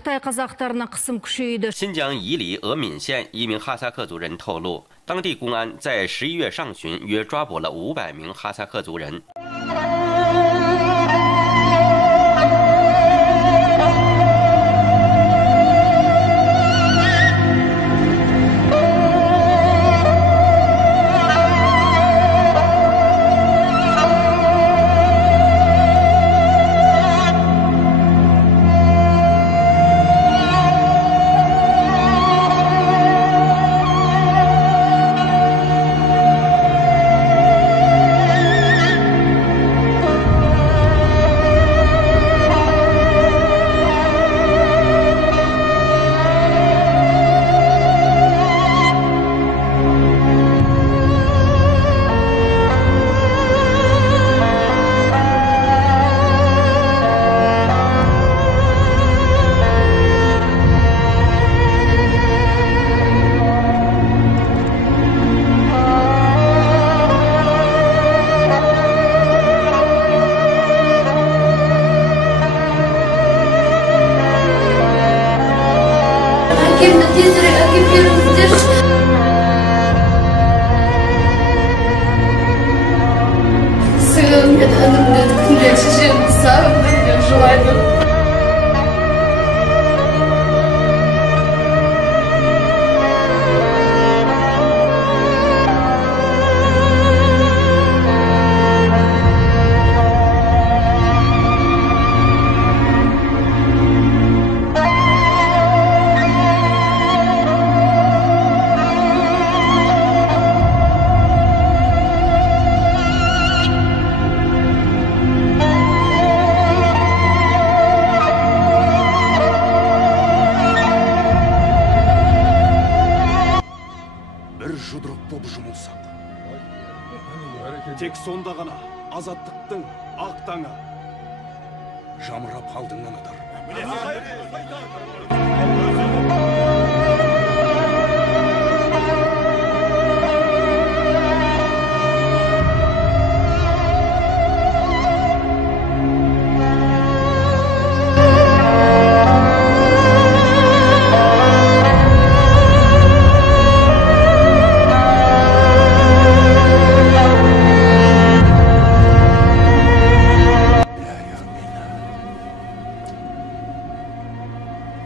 Қытай қазақтарына қысым күшейді. 新疆伊犁峨敏县一名哈萨克族人透露，当地公安在11月上旬约抓捕了500名哈萨克族人。 Тек сонда ғана азаттықтың ақ таңы жамырап алдыңнан атар.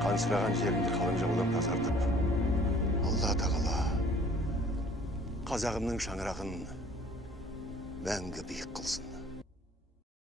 Қансыраған жерімді қалың жаулап тазартып, Алла тағала қазағымның шаңырағын мәңгі биік қылсын.